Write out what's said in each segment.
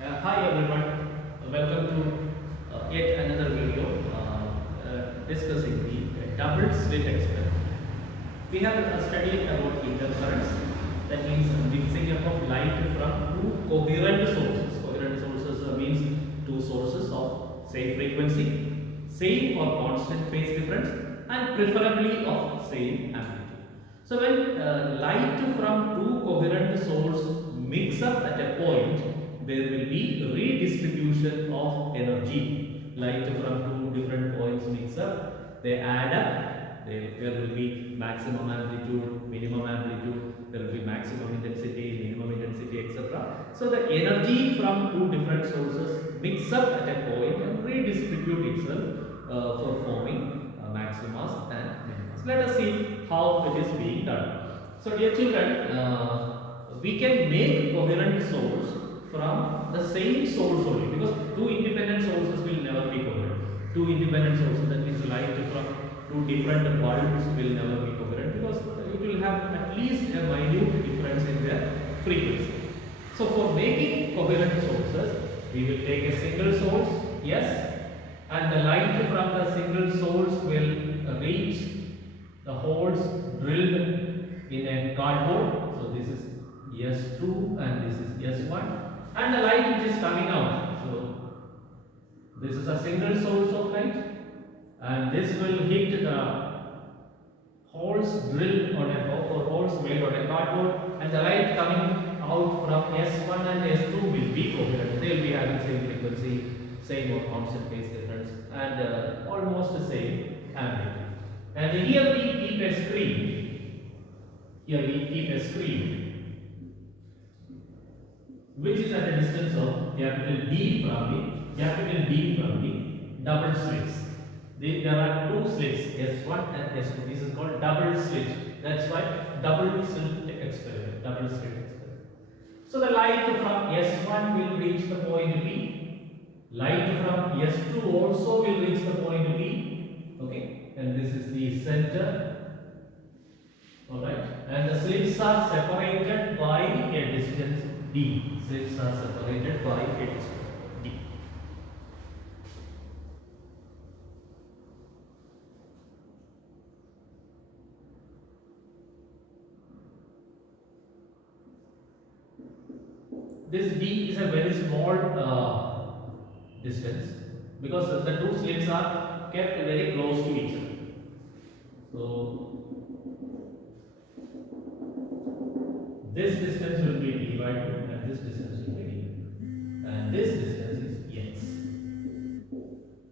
Hi everyone, welcome to yet another video discussing the double slit experiment. We have studied about interference, that means mixing up of light from two coherent sources. Coherent sources means two sources of same frequency, same or constant phase difference, and preferably of same amplitude. So when light from two coherent sources mix up at a point, there will be redistribution of energy. Light from two different points mix up, they add up, there will be maximum amplitude, minimum amplitude, there will be maximum intensity, minimum intensity, etc. So the energy from two different sources mix up at a point and redistribute itself for forming maximas and minimas. Let us see how it is being done. So dear children, we can make coherent source from the same source only, because two independent sources will never be coherent. Two independent sources, that means light from two different bulbs, will never be coherent, because it will have at least a minute difference in their frequency. So for making coherent sources, we will take a single source, yes, and the light from the single source will reach the holes drilled in a cardboard. So this is S2 and this is S1, and the light which is coming out. So this is a single source of light, and this will hit the holes drilled on a or holes made on a cardboard, and the light coming out from S1 and S2 will be coherent. They will be having same frequency, same or constant phase difference, and almost the same amplitude. And here we keep a screen. Here we keep a screen which is at a distance of capital D from the double slits. There are two slits, S1 and S2. This is called double slit. That's why double slit experiment. Double slit experiment. So the light from S1 will reach the point B. Light from S2 also will reach the point B. Okay, and this is the center. Alright, and the slits are separated by a distance D. Slits are separated by a distance D. This D is a very small distance, because the two slits are kept very close to each other. So this distance will be D by 2 and this distance will be D. And this distance is X.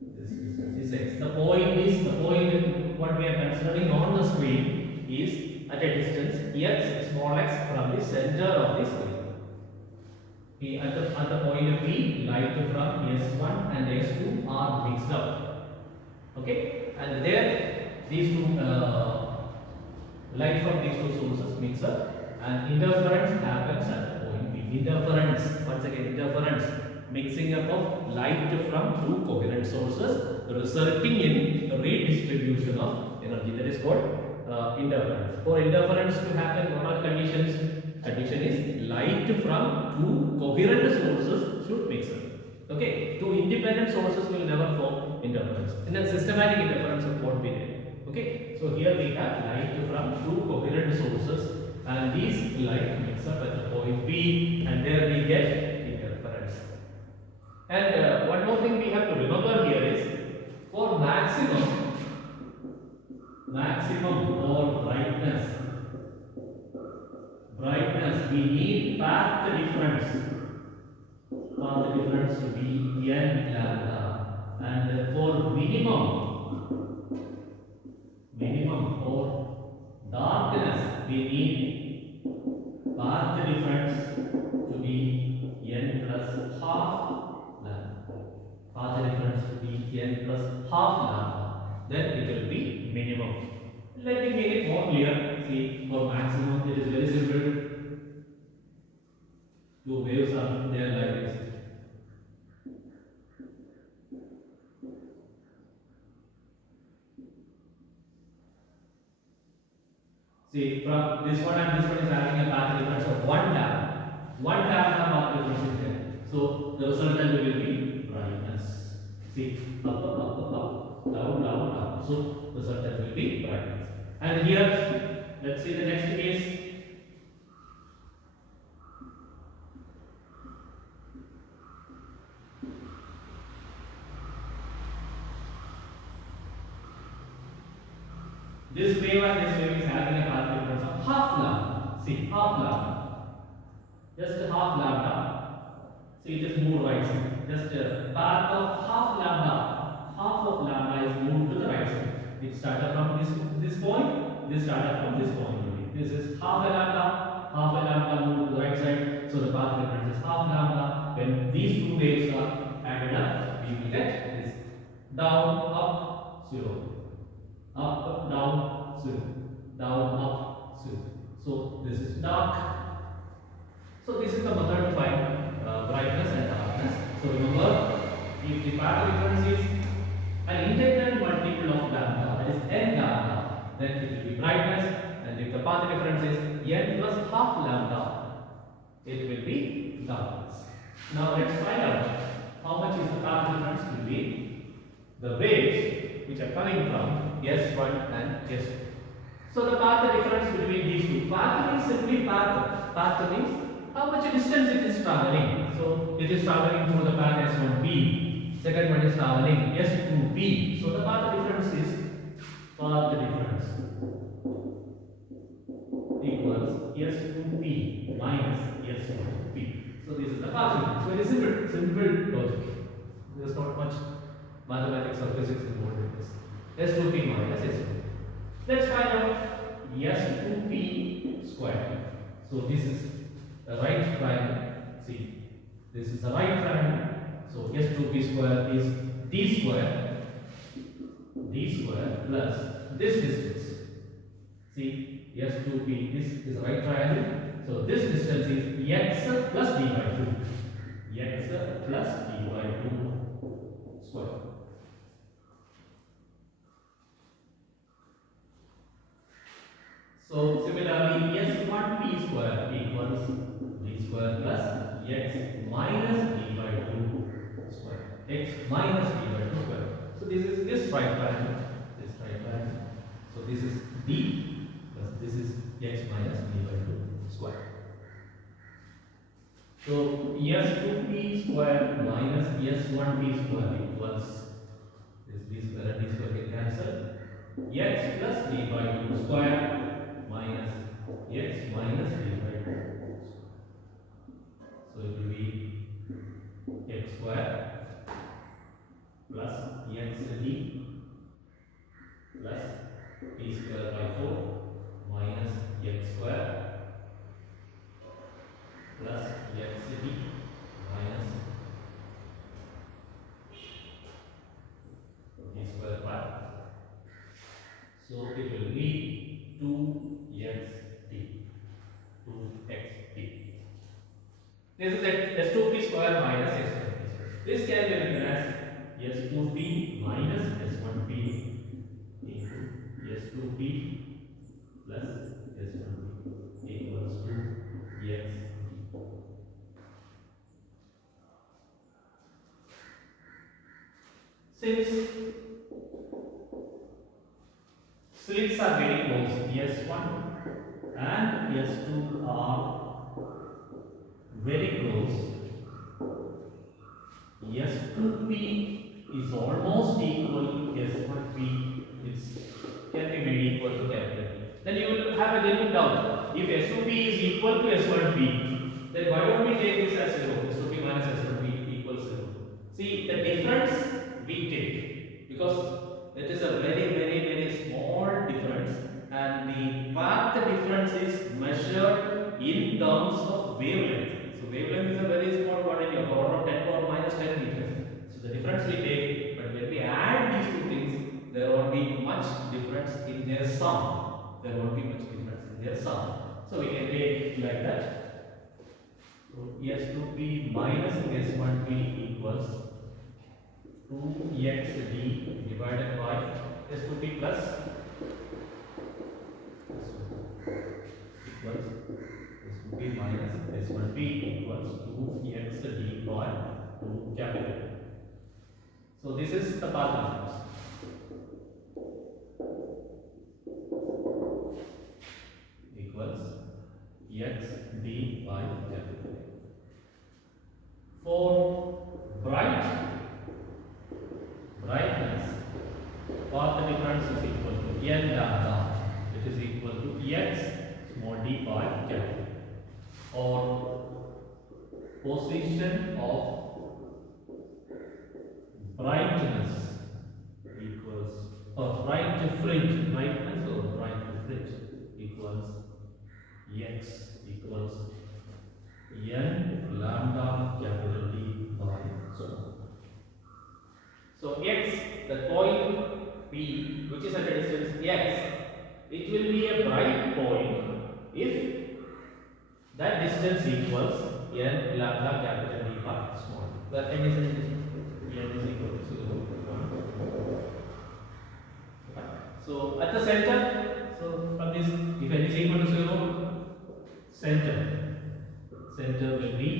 This distance is X. The point what we are considering on the screen is at a distance X, small x, from the center of the screen. At the point P, light from S1 and S2 are mixed up. Okay? And there these two light from these two sources mix up, and interference happens at point B. Interference, once again, interference, mixing up of light from two coherent sources, resulting in redistribution of energy. That is called interference. For interference to happen, what are conditions? Condition is light from two coherent sources should mix up. Okay, two independent sources will never form interference. In a systematic interference won't be there. Okay, so here we have light from two coherent sources, and these light mix up at the point B, and there we get interference. And one more thing we have to remember here is, for maximum or brightness, we need path difference to be n lambda, and for minimum or darkness, we need path difference to be n plus half lambda. Path difference to be n plus half lambda. Then it will be minimum. Let me make it more clear. See, for maximum, it is very simple. Two waves are there like this. See, from this one and this one is having a path difference of 1 lambda. 1 lambda path difference is there. So the resultant will be brightness. See, up, up, up, up, up, down, down, down. So the resultant will be brightness. And here, let's see the next case. This wave and this wave is having a path difference of half lambda. See, half lambda. Just half lambda. See, just move right side. Just a path of half lambda. Half of lambda is moved to the right side. It started from this point. This started from this point only. This is half a lambda. Half a lambda moved to the right side. So the path difference is half lambda. When these two waves are added up, we will get this down, up, 0. Up, down, 0. Down, up, 0. So this is dark. So this is the method to find brightness and darkness. So remember, if the path difference is an integral multiple of lambda, that is n lambda, then it will be brightness. And if the path difference is n plus half lambda, it will be darkness. Now let's find out how much is the path difference between the waves which are coming from S1 and S2. So the path difference between these two. Path means simply path. Path means how much distance it is traveling. So it is traveling through the path S1B. Second one is traveling S2B. So the path difference is path difference equals S2B minus S1B. So this is the path difference. Very simple logic. There is not much mathematics or physics involved in this. S2P minus S2. Let's find out S2P squared. So this is the right triangle. See, this is the right triangle. So S2P square is D square plus this distance. See, S2P, this is the right triangle. So this distance is x plus d by 2. X plus d by 2 square. So similarly, S1P square equals d square plus x minus d by 2 square. X minus d by 2 square. So this is this right triangle. This right triangle. So this is d plus this is x minus d by 2 square. So S2P square minus S1P square equals this d square and d square can cancel. X plus d by 2 square minus x minus d by 2. So it will be x square plus xd plus d square by 4 minus x square plus xd minus d square by. So it will be 2xd. This is S2P square minus S1P square. This can be written as S2P minus S1P into S2P plus S1P equals to x. Since slits are very close, S1 and S2 are very close, S2P is almost equal to S1P. It can be made equal to calculate. Then you will have a genuine doubt. If S2P is equal to S1P, then why don't we take this as 0? S2P minus S1P equals 0. See, the difference we take because it is a very small difference, and the path difference is measured in terms of wavelength. So wavelength is a very small quantity of order of 10 power minus 10 meters. So the difference we take, but when we add these two things, there won't be much difference in their sum. There won't be much difference in their sum. So we can take like that. So S2P minus S1P equals 2xd divided by S2P plus equals S2P b minus this one b equals 2x d by 2 capital. So this is the path difference. Equals x d by capital. For brightness, path difference is equal to n lambda. It is equal to x small d by capital. Or position of brightness equals bright fringe, brightness or bright fringe equals x equals n lambda capital D by small. So x, the point P which is at a distance x, it will be a bright point if that distance equals n lambda capital D by small. Where n is equal to 0, 1. So at the center, so from this, if n is equal to 0, center will be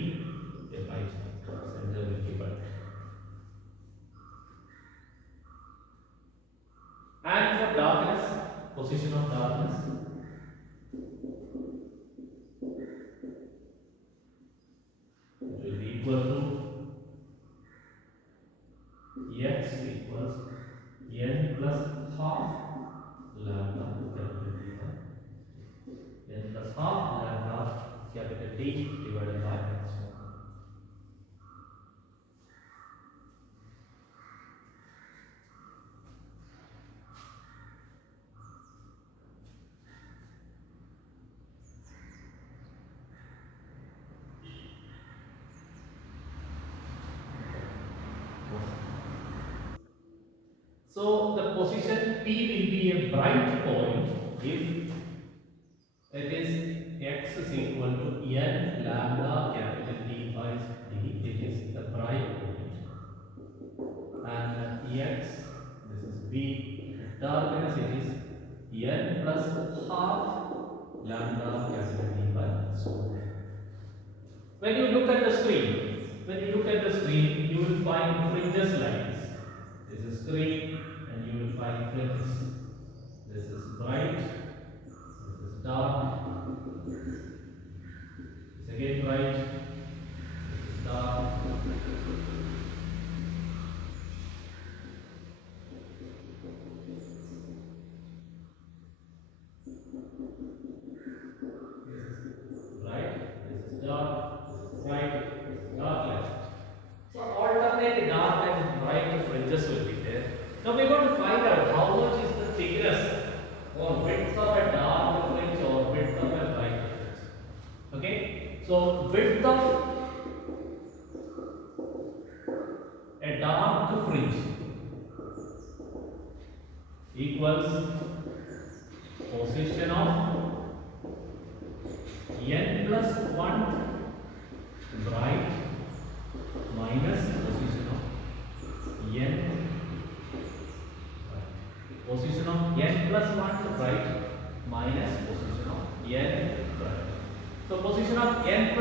a bright. Center will be bright. And for darkness, position of darkness, it will be equal to x equals n plus half lambda capital D by n plus half lambda capital D divided by small. So the position P will be a bright point if it is x is equal to n lambda capital D by D. It is the bright point. And x, this is B, darkness, it is n plus half lambda capital D by small. When you look at the screen, you will find fringes lines. This is screen and you will find fringes. This is bright, this is dark, this is again bright, this is dark. Alternate dark and bright fringes will be there. Now we are going to find out how much is the thickness or width of a dark fringe or width of a bright fringe. Okay, so width of a dark fringe equals position of n plus 1 bright minus position of n plus 1 bright minus position of n bright. So position of n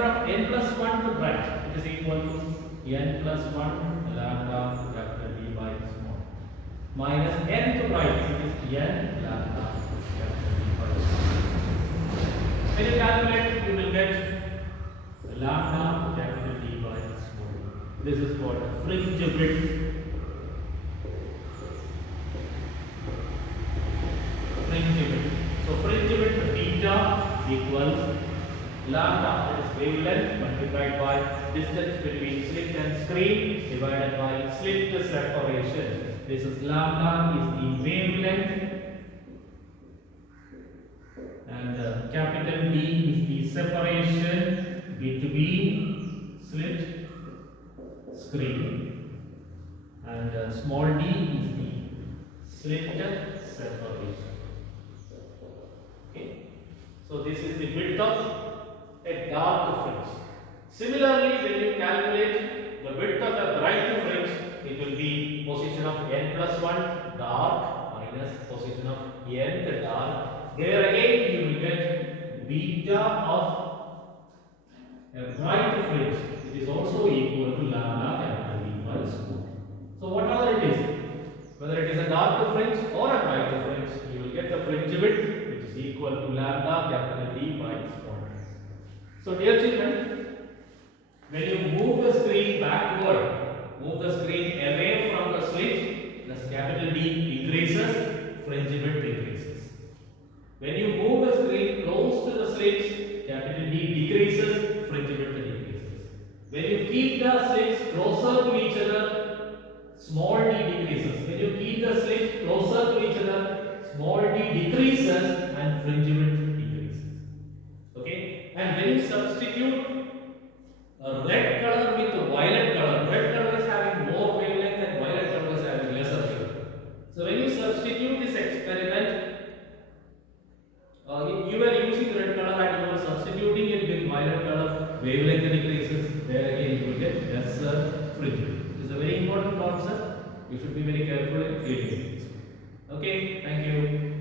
plus 1 bright, it is equal to n plus 1 lambda capital D by small minus n bright, it is n lambda capital D by small. When you calculate, you will get lambda capital D by small. This is called fringe width. So fringe width beta equals lambda, that is wavelength, multiplied by distance between slit and screen divided by slit separation. This is lambda is the wavelength and capital D is the separation between slit screen and small d is the slit separation. Okay, so this is the width of a dark fringe. Similarly, when you calculate the width of a bright fringe, it will be position of n plus 1 dark minus position of n dark. There again you will get beta of bright fringe, it is also equal to lambda capital D by square. So whatever it is, whether it is a dark fringe or a bright fringe, you will get the fringe width which is equal to lambda capital D by square. So dear children, when you move the screen backward, move the screen away from the slit, the capital D increases, fringe width increases. When you move the screen close to the slit, capital D decreases, fringe width decreases. When you keep the slits closer to each other, small d decreases. When you keep the slit closer to each other, small d decreases and fringe width decreases. Okay? And when you substitute a red color with violet color, red color is having more wavelength and violet color is having lesser wavelength. So when you substitute this experiment, you were using red color and you were substituting it with violet color, wavelength decreases, there again you will get lesser fringe width. This is a very important concept. You should be very careful in dealing with this. Okay, thank you.